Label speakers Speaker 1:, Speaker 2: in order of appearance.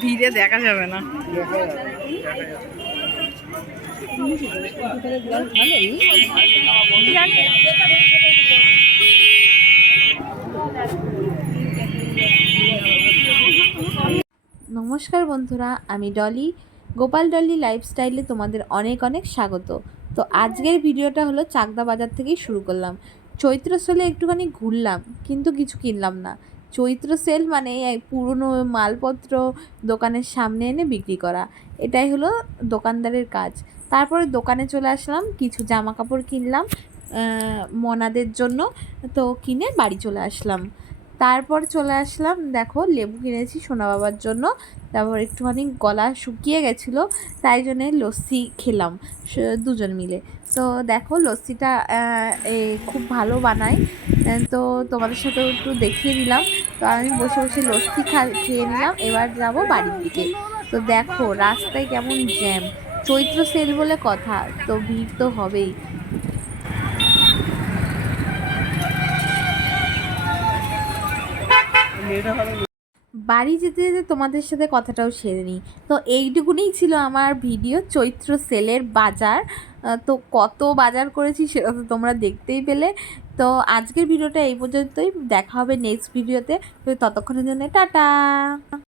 Speaker 1: ভিড়ে দেখা যাবে না।
Speaker 2: নমস্কার বন্ধুরা, আমি ডলি। গোপাল ডলি লাইফস্টাইলে তোমাদের অনেক অনেক স্বাগত। তো আজকের ভিডিওটা হলো চাকদা বাজার থেকেই শুরু করলাম। চৈত্র সেলে একটুখানি ঘুরলাম, কিন্তু কিছু কিনলাম না। চৈত্র সেল মানে পুরনো মালপত্র দোকানের সামনে এনে বিক্রি করা। এটাই হলো দোকানদারের কাজ। তারপরে দোকানে চলে আসলাম, কিছু জামা কাপড় কিনলাম মনাদের জন্য তো কিনে বাড়ি চলে আসলাম। তারপর চলে আসলাম, দেখো লেবু কিনেছি সোনা বাবার জন্য। তারপর একটুখানি গলা শুকিয়ে গেছিল, তাই জন্যে লস্যি খেলাম দুজন মিলে। তো দেখো লস্যিটা খুব ভালো বানায়। তো তোমাদের সাথে একটু দেখিয়ে দিলাম। তো আমি বসে বসে লস্যি খা, খেয়ে নিলাম, এবার যাব বাড়ির দিকে। তো দেখো রাস্তায় কেমন জ্যাম, চৈত্র সেল বলে কথা, তো ভিড় তো হবেই। বাড়ি যেতে যেতে তোমাদের সাথে কথাটাও সেরে নিই। তো এইটুকুনিই ছিল আমার ভিডিও, চৈত্র সেলের বাজার। তো কত বাজার করেছি সেটা তো তোমরা দেখতেই পেলে। তো আজকের ভিডিওটা এই পর্যন্তই। দেখা হবে নেক্সট ভিডিওতে তো। ততক্ষণের জন্য টাটা!